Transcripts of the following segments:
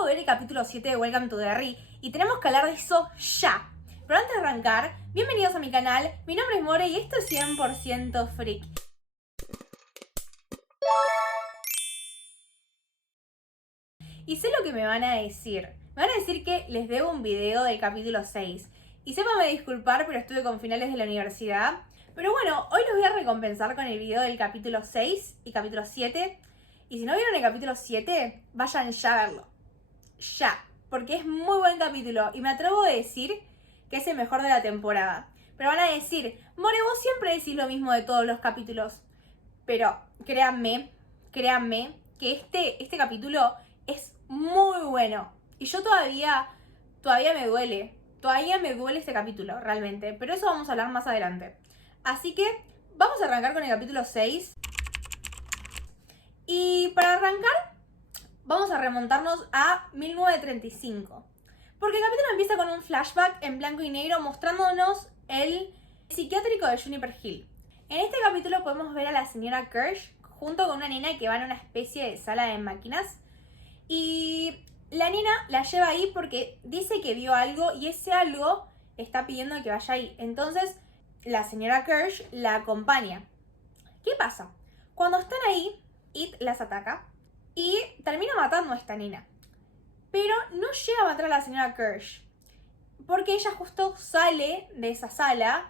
acabo de ver el capítulo 7 de Welcome to Derry y tenemos que hablar de eso ya. Pero antes de arrancar, bienvenidos a mi canal, mi nombre es More y esto es 100% Freak. Y sé lo que me van a decir. Me van a decir que les debo un video del capítulo 6. Y sépanme disculpar, pero estuve con finales de la universidad. Pero bueno, hoy los voy a recompensar con el video del capítulo 6 y capítulo 7. Y si no vieron el capítulo 7, vayan ya a verlo. Ya, porque es muy buen capítulo y me atrevo a decir que es el mejor de la temporada. Pero van a decir, More, vos siempre decís lo mismo de todos los capítulos. Pero créanme que este capítulo es muy bueno. Y yo todavía me duele. Todavía me duele este capítulo, realmente. Pero eso vamos a hablar más adelante. Así que vamos a arrancar con el capítulo 6. Y para arrancar, vamos a remontarnos a 1935. Porque el capítulo empieza con un flashback en blanco y negro mostrándonos el psiquiátrico de Juniper Hill. En este capítulo podemos ver a la señora Kirsch junto con una nena que va en una especie de sala de máquinas. Y la nena la lleva ahí porque dice que vio algo y ese algo está pidiendo que vaya ahí. Entonces la señora Kirsch la acompaña. ¿Qué pasa? Cuando están ahí, It las ataca y termina matando a esta nena. Pero no llega a matar a la señora Kirsch, porque ella justo sale de esa sala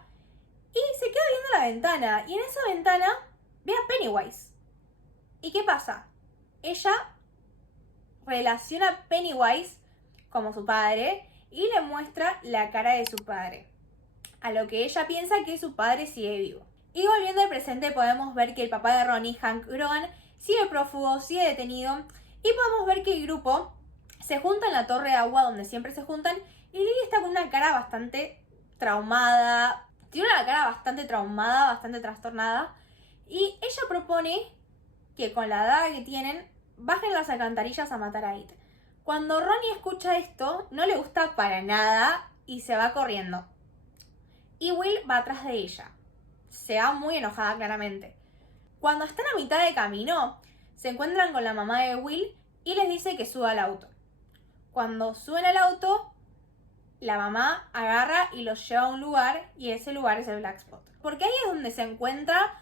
y se queda viendo la ventana. Y en esa ventana ve a Pennywise. ¿Y qué pasa? Ella relaciona a Pennywise como su padre y le muestra la cara de su padre, a lo que ella piensa que su padre sigue vivo. Y volviendo al presente podemos ver que el papá de Ronnie, Hank Grogan, sigue prófugo, sigue detenido. Y podemos ver que el grupo se junta en la torre de agua donde siempre se juntan. Y Lily está con una cara bastante traumada. Tiene una cara bastante traumada, bastante trastornada. Y ella propone que con la daga que tienen, bajen las alcantarillas a matar a It. Cuando Ronnie escucha esto, no le gusta para nada y se va corriendo. Y Will va atrás de ella. Se va muy enojada, claramente. Cuando están a mitad de camino, se encuentran con la mamá de Will y les dice que suba al auto. Cuando suben al auto, la mamá agarra y los lleva a un lugar y ese lugar es el Black Spot. Porque ahí es donde se encuentra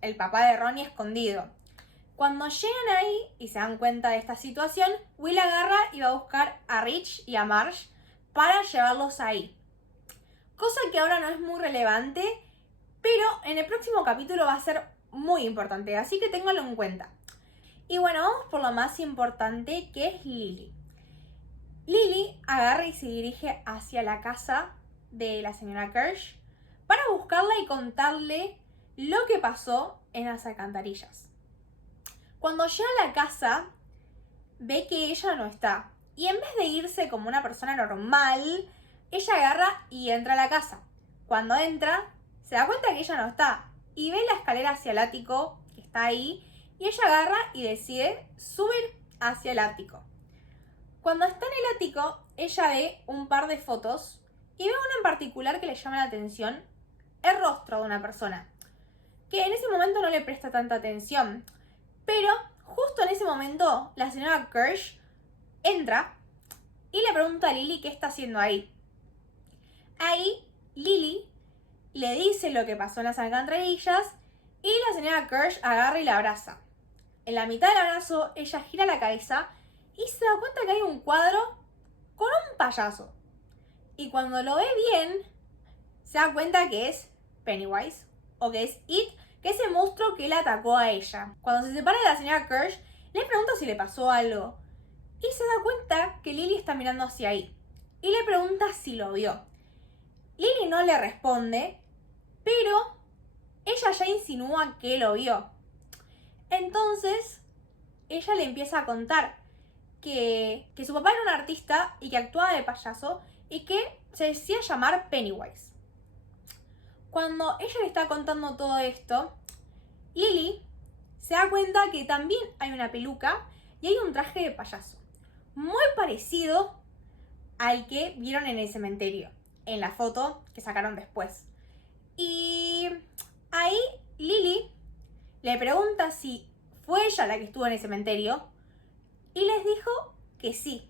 el papá de Ronnie escondido. Cuando llegan ahí y se dan cuenta de esta situación, Will agarra y va a buscar a Rich y a Marge para llevarlos ahí. Cosa que ahora no es muy relevante, pero en el próximo capítulo va a ser muy importante, así que ténganlo en cuenta. Y bueno, vamos por lo más importante, que es Lily. Lily agarra y se dirige hacia la casa de la señora Kirsch para buscarla y contarle lo que pasó en las alcantarillas. Cuando llega a la casa, ve que ella no está. Y en vez de irse como una persona normal, ella agarra y entra a la casa. Cuando entra, se da cuenta que ella no está. Y ve la escalera hacia el ático que está ahí. Y ella agarra y decide subir hacia el ático. Cuando está en el ático, ella ve un par de fotos. Y ve una en particular que le llama la atención. El rostro de una persona. Que en ese momento no le presta tanta atención. Pero justo en ese momento, la señora Kirsch entra y le pregunta a Lily qué está haciendo ahí. Ahí, Lily le dice lo que pasó en las alcantarillas y la señora Kirsch agarra y la abraza. En la mitad del abrazo, ella gira la cabeza y se da cuenta que hay un cuadro con un payaso. Y cuando lo ve bien, se da cuenta que es Pennywise, o que es It, que es el monstruo que la atacó a ella. Cuando se separa de la señora Kirsch, le pregunta si le pasó algo. Y se da cuenta que Lily está mirando hacia ahí. Y le pregunta si lo vio. Lily no le responde, pero ella ya insinúa que lo vio. Entonces, ella le empieza a contar que su papá era un artista y que actuaba de payaso y que se decía llamar Pennywise. Cuando ella le está contando todo esto, Lily se da cuenta que también hay una peluca y hay un traje de payaso. Muy parecido al que vieron en el cementerio, en la foto que sacaron después. Y ahí Lily le pregunta si fue ella la que estuvo en el cementerio y les dijo que sí,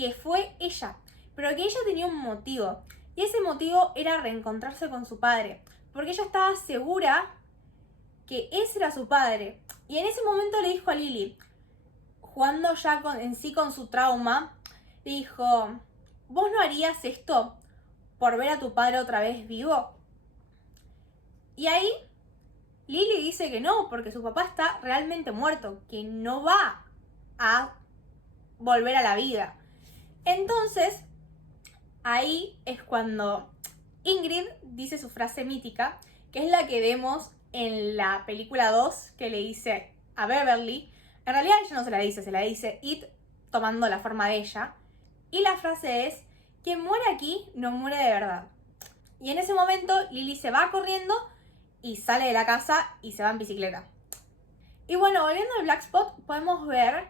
que fue ella, pero que ella tenía un motivo. Y ese motivo era reencontrarse con su padre, porque ella estaba segura que ese era su padre. Y en ese momento le dijo a Lily, jugando ya con su trauma, le dijo, ¿vos no harías esto por ver a tu padre otra vez vivo? Y ahí Lily dice que no, porque su papá está realmente muerto, que no va a volver a la vida. Entonces, ahí es cuando Ingrid dice su frase mítica, que es la que vemos en la película 2, que le dice a Beverly. En realidad ella no se la dice It tomando la forma de ella. Y la frase es, quien muere aquí no muere de verdad. Y en ese momento Lily se va corriendo y sale de la casa y se va en bicicleta. Y bueno, volviendo al Black Spot, podemos ver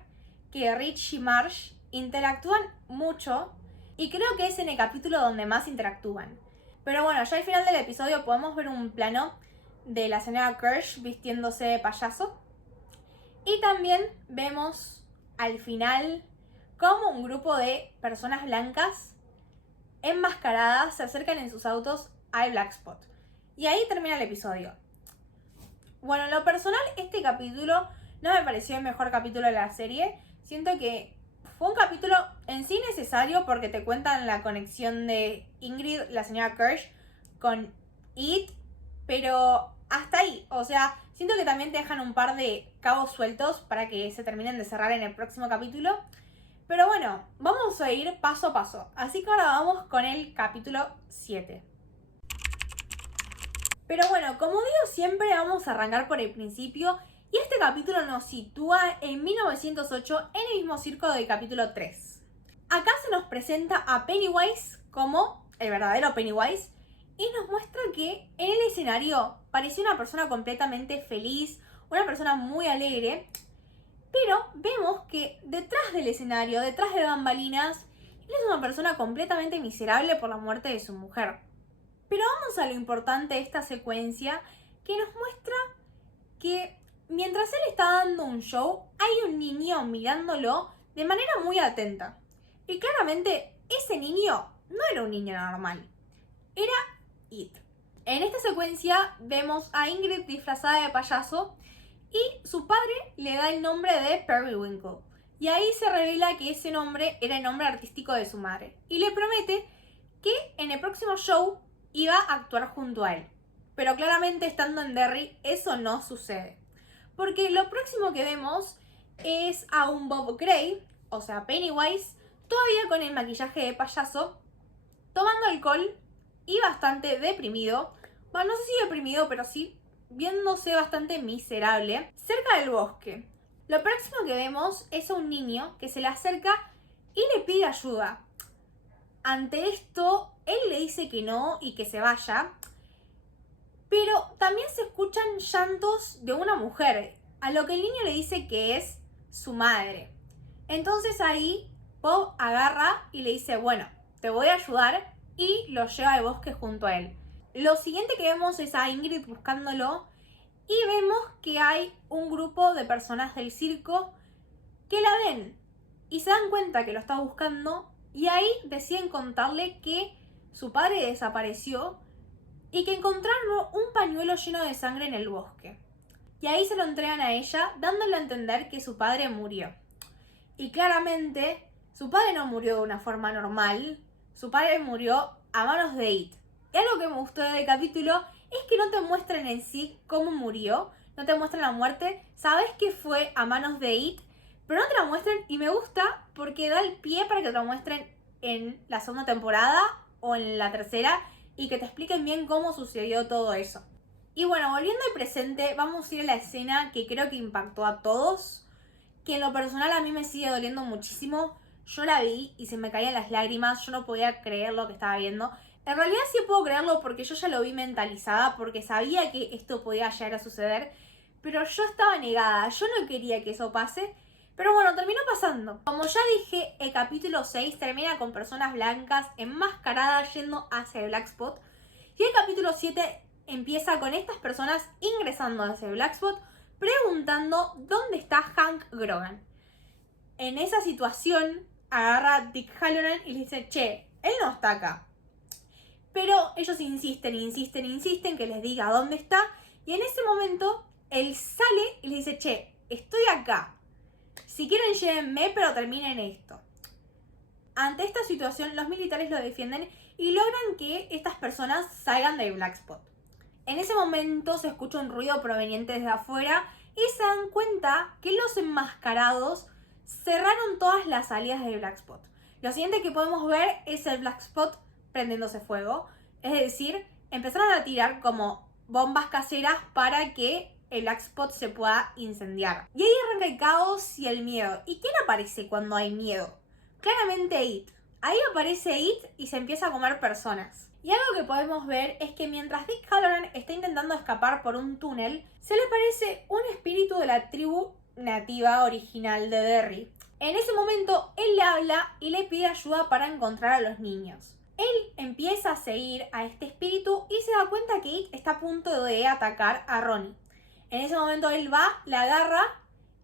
que Rich y Marge interactúan mucho y creo que es en el capítulo donde más interactúan. Pero bueno, ya al final del episodio podemos ver un plano de la señora Kirsch vistiéndose de payaso. Y también vemos al final cómo un grupo de personas blancas enmascaradas se acercan en sus autos al Black Spot. Y ahí termina el episodio. Bueno, en lo personal, este capítulo no me pareció el mejor capítulo de la serie. Siento que fue un capítulo en sí necesario porque te cuentan la conexión de Ingrid, la señora Kirsch, con It, pero hasta ahí. O sea, siento que también te dejan un par de cabos sueltos para que se terminen de cerrar en el próximo capítulo. Pero bueno, vamos a ir paso a paso. Así que ahora vamos con el capítulo 7. Pero bueno, como digo siempre, vamos a arrancar por el principio. Y este capítulo nos sitúa en 1908 en el mismo circo del capítulo 3. Acá se nos presenta a Pennywise como el verdadero Pennywise y nos muestra que en el escenario parecía una persona completamente feliz, una persona muy alegre, pero vemos que detrás del escenario, detrás de bambalinas, él es una persona completamente miserable por la muerte de su mujer. Pero vamos a lo importante de esta secuencia, que nos muestra que mientras él está dando un show, hay un niño mirándolo de manera muy atenta. Y claramente ese niño no era un niño normal, era It. En esta secuencia vemos a Ingrid disfrazada de payaso y su padre le da el nombre de Periwinkle. Y ahí se revela que ese nombre era el nombre artístico de su madre. Y le promete que en el próximo show iba a actuar junto a él. Pero claramente estando en Derry eso no sucede. Porque lo próximo que vemos es a un Bob Gray, o sea Pennywise, todavía con el maquillaje de payaso, tomando alcohol y bastante deprimido. Bueno, no sé si deprimido, pero sí viéndose bastante miserable, cerca del bosque. Lo próximo que vemos es a un niño que se le acerca y le pide ayuda. Ante esto, él le dice que no y que se vaya, pero también se escuchan llantos de una mujer, a lo que el niño le dice que es su madre. Entonces ahí Bob agarra y le dice, bueno, te voy a ayudar, y lo lleva al bosque junto a él. Lo siguiente que vemos es a Ingrid buscándolo y vemos que hay un grupo de personas del circo que la ven y se dan cuenta que lo está buscando. Y ahí deciden contarle que su padre desapareció y que encontraron un pañuelo lleno de sangre en el bosque. Y ahí se lo entregan a ella, dándole a entender que su padre murió. Y claramente, su padre no murió de una forma normal, su padre murió a manos de It. Y algo que me gustó del capítulo es que no te muestran en sí cómo murió, no te muestran la muerte, sabes que fue a manos de It, pero no te la muestran, y me gusta porque da el pie para que te la muestren en la segunda temporada o en la tercera y que te expliquen bien cómo sucedió todo eso. Y bueno, volviendo al presente, vamos a ir a la escena que creo que impactó a todos, que en lo personal a mí me sigue doliendo muchísimo. Yo la vi y se me caían las lágrimas, yo no podía creer lo que estaba viendo. En realidad sí puedo creerlo porque yo ya lo vi mentalizada, porque sabía que esto podía llegar a suceder, pero yo estaba negada, yo no quería que eso pase. Pero bueno, terminó pasando. Como ya dije, el capítulo 6 termina con personas blancas enmascaradas yendo hacia el Black Spot. Y el capítulo 7 empieza con estas personas ingresando hacia el Black Spot, preguntando dónde está Hank Grogan. En esa situación, agarra a Dick Hallorann y le dice, che, él no está acá. Pero ellos insisten que les diga dónde está. Y en ese momento, él sale y le dice, che, estoy acá. Si quieren, llévenme, pero terminen esto. Ante esta situación, los militares lo defienden y logran que estas personas salgan del Black Spot. En ese momento se escucha un ruido proveniente desde afuera y se dan cuenta que los enmascarados cerraron todas las salidas del Black Spot. Lo siguiente que podemos ver es el Black Spot prendiéndose fuego. Es decir, empezaron a tirar como bombas caseras para que el Black Spot se pueda incendiar. Y ahí arranca el caos y el miedo. ¿Y quién aparece cuando hay miedo? Claramente It. Ahí aparece It y se empieza a comer personas. Y algo que podemos ver es que mientras Dick Hallorann está intentando escapar por un túnel, se le aparece un espíritu de la tribu nativa original de Derry. En ese momento, él le habla y le pide ayuda para encontrar a los niños. Él empieza a seguir a este espíritu y se da cuenta que It está a punto de atacar a Ronnie. En ese momento él va, la agarra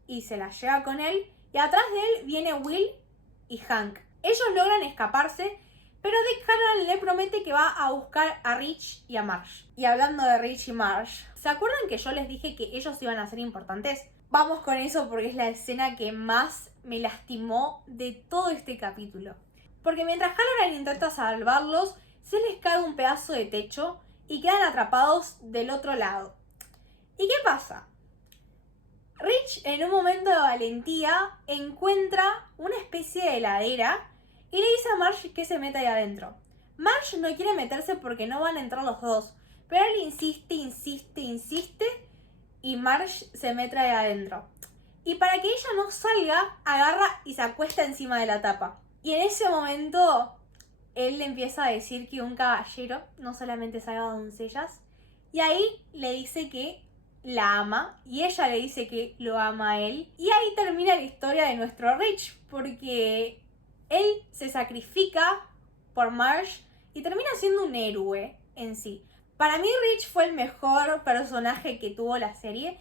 y se la lleva con él. Y atrás de él viene Will y Hank. Ellos logran escaparse, pero Dick Hallorann le promete que va a buscar a Rich y a Marge. Y hablando de Rich y Marge, ¿se acuerdan que yo les dije que ellos iban a ser importantes? Vamos con eso porque es la escena que más me lastimó de todo este capítulo. Porque mientras Hallorann intenta salvarlos, se les cae un pedazo de techo y quedan atrapados del otro lado. ¿Y qué pasa? Rich, en un momento de valentía, encuentra una especie de heladera y le dice a Marge que se meta ahí adentro. Marge no quiere meterse porque no van a entrar los dos, pero él insiste y Marge se mete ahí adentro. Y para que ella no salga, agarra y se acuesta encima de la tapa. Y en ese momento, él le empieza a decir que un caballero no solamente salva doncellas. Y ahí le dice que la ama. Y ella le dice que lo ama a él. Y ahí termina la historia de nuestro Rich. Porque él se sacrifica por Marge y termina siendo un héroe en sí. Para mí Rich fue el mejor personaje que tuvo la serie.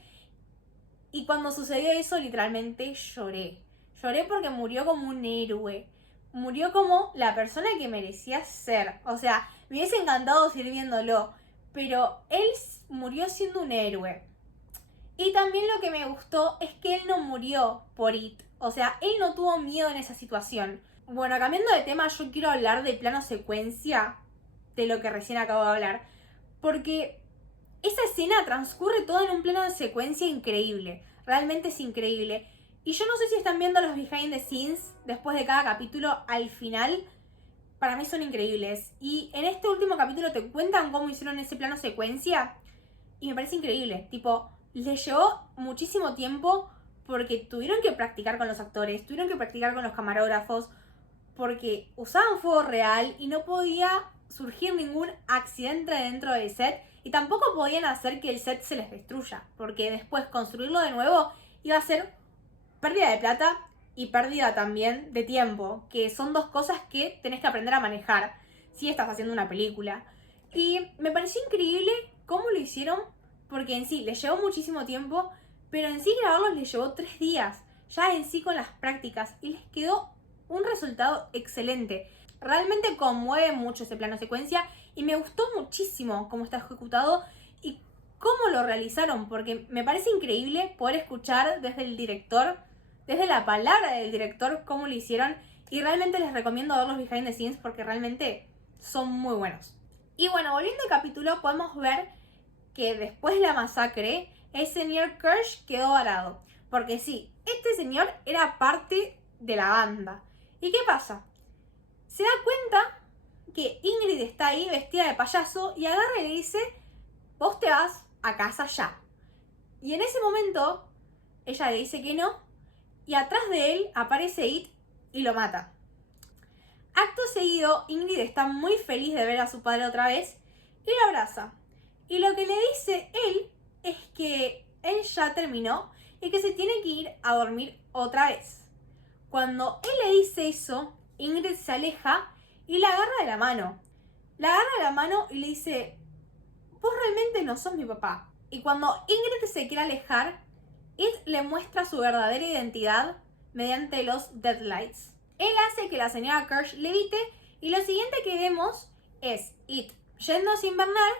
Y cuando sucedió eso, literalmente lloré. Lloré porque murió como un héroe. Murió como la persona que merecía ser. O sea, me hubiese encantado seguir viéndolo. Pero él murió siendo un héroe. Y también lo que me gustó es que él no murió por It. O sea, él no tuvo miedo en esa situación. Bueno, cambiando de tema, yo quiero hablar de plano secuencia. De lo que recién acabo de hablar. Porque esa escena transcurre toda en un plano de secuencia increíble. Realmente es increíble. Y yo no sé si están viendo los behind the scenes después de cada capítulo al final. Para mí son increíbles. Y en este último capítulo te cuentan cómo hicieron ese plano secuencia. Y me parece increíble. Tipo, les llevó muchísimo tiempo porque tuvieron que practicar con los actores, tuvieron que practicar con los camarógrafos, porque usaban fuego real y no podía surgir ningún accidente dentro del set. Y tampoco podían hacer que el set se les destruya, porque después construirlo de nuevo iba a ser pérdida de plata y pérdida también de tiempo, que son dos cosas que tenés que aprender a manejar si estás haciendo una película. Y me pareció increíble cómo lo hicieron, porque en sí les llevó muchísimo tiempo, pero en sí grabarlos les llevó 3 días, ya en sí con las prácticas, y les quedó un resultado excelente. Realmente conmueve mucho ese plano secuencia y me gustó muchísimo cómo está ejecutado y cómo lo realizaron, porque me parece increíble poder escuchar desde el director, desde la palabra del director, cómo lo hicieron. Y realmente les recomiendo ver los behind the scenes porque realmente son muy buenos. Y bueno, volviendo al capítulo, podemos ver que después de la masacre, el señor Kirsch quedó varado. Porque sí, este señor era parte de la banda. ¿Y qué pasa? Se da cuenta que Ingrid está ahí vestida de payaso y agarra y le dice, vos te vas a casa ya. Y en ese momento, ella le dice que no. Y atrás de él aparece It y lo mata. Acto seguido, Ingrid está muy feliz de ver a su padre otra vez y lo abraza. Y lo que le dice él es que él ya terminó y que se tiene que ir a dormir otra vez. Cuando él le dice eso, Ingrid se aleja y la agarra de la mano. La agarra de la mano y le dice, vos realmente no sos mi papá. Y cuando Ingrid se quiere alejar, It le muestra su verdadera identidad mediante los Deadlights. Él hace que la señora Kirsch levite y lo siguiente que vemos es It yendo a invernar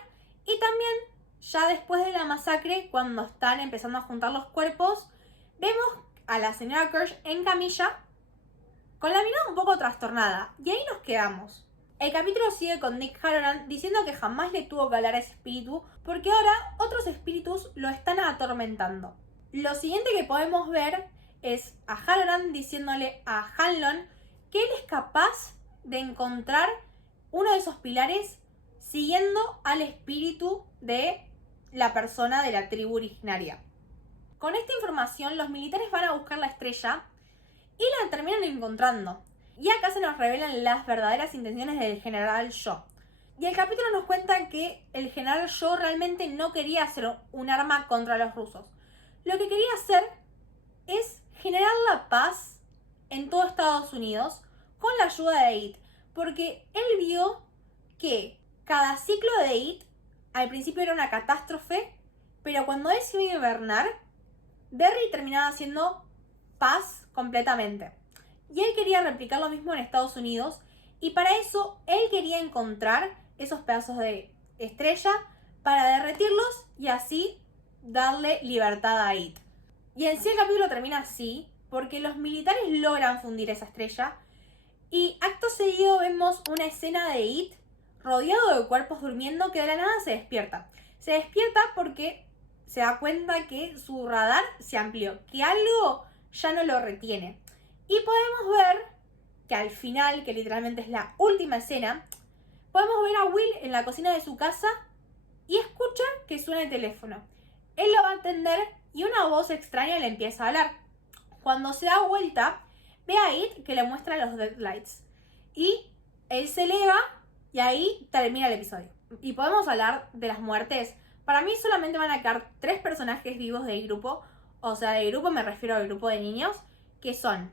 y también ya después de la masacre, cuando están empezando a juntar los cuerpos, vemos a la señora Kirsch en camilla con la mirada un poco trastornada y ahí nos quedamos. El capítulo sigue con Nick Halloran diciendo que jamás le tuvo que hablar a ese espíritu porque ahora otros espíritus lo están atormentando. Lo siguiente que podemos ver es a Halloran diciéndole a Hanlon que él es capaz de encontrar uno de esos pilares siguiendo al espíritu de la persona de la tribu originaria. Con esta información los militares van a buscar la estrella y la terminan encontrando. Y acá se nos revelan las verdaderas intenciones del general Shaw. Y el capítulo nos cuenta que el general Shaw realmente no quería hacer un arma contra los rusos. Lo que quería hacer es generar la paz en todo Estados Unidos con la ayuda de It. Porque él vio que cada ciclo de It al principio era una catástrofe, pero cuando él se iba a invernar, Derry terminaba haciendo paz completamente. Y él quería replicar lo mismo en Estados Unidos y para eso él quería encontrar esos pedazos de estrella para derretirlos y así darle libertad a It. Y en sí el capítulo termina así porque los militares logran fundir esa estrella y acto seguido vemos una escena de It rodeado de cuerpos durmiendo que de la nada se despierta. Se despierta porque se da cuenta que su radar se amplió, que algo ya no lo retiene. Y podemos ver que al final, que literalmente es la última escena, podemos ver a Will en la cocina de su casa y escucha que suena el teléfono. Él lo va a atender y una voz extraña le empieza a hablar. Cuando se da vuelta, ve a It que le muestra los deadlights. Y él se eleva y ahí termina el episodio. Y podemos hablar de las muertes. Para mí solamente van a quedar 3 personajes vivos del grupo. O sea, del grupo me refiero al grupo de niños, que son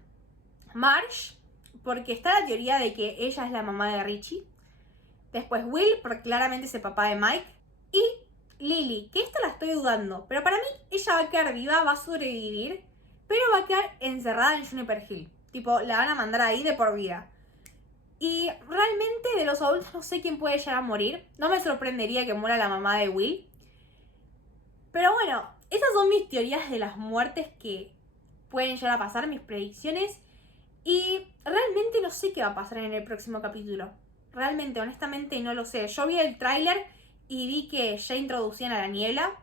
Marge, porque está la teoría de que ella es la mamá de Richie. Después Will, porque claramente es el papá de Mike. Y Lily, que esta la estoy dudando, pero para mí ella va a quedar viva, va a sobrevivir, pero va a quedar encerrada en Juniper Hill. Tipo, la van a mandar ahí de por vida. Y realmente de los adultos no sé quién puede llegar a morir. No me sorprendería que muera la mamá de Will. Pero bueno, esas son mis teorías de las muertes que pueden llegar a pasar, mis predicciones. Y realmente no sé qué va a pasar en el próximo capítulo. Realmente, honestamente, no lo sé. Yo vi el tráiler y vi que ya introducían a la niebla.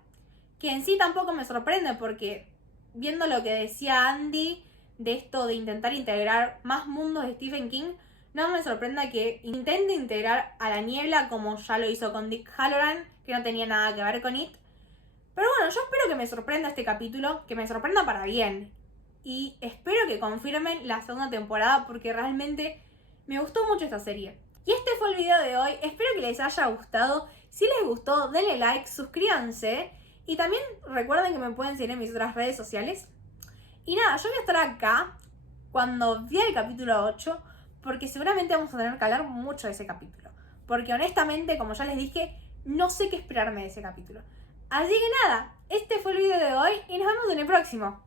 Que en sí tampoco me sorprende porque viendo lo que decía Andy de esto de intentar integrar más mundos de Stephen King, no me sorprenda que intente integrar a la niebla como ya lo hizo con Dick Halloran, que no tenía nada que ver con It. Pero bueno, yo espero que me sorprenda este capítulo, que me sorprenda para bien. Y espero que confirmen la segunda temporada porque realmente me gustó mucho esta serie. Y este fue el video de hoy, espero que les haya gustado. Si les gustó, denle like, suscríbanse. Y también recuerden que me pueden seguir en mis otras redes sociales. Y nada, yo voy a estar acá cuando vea el capítulo 8, porque seguramente vamos a tener que hablar mucho de ese capítulo. Porque honestamente, como ya les dije, no sé qué esperarme de ese capítulo. Así que nada, este fue el video de hoy y nos vemos en el próximo.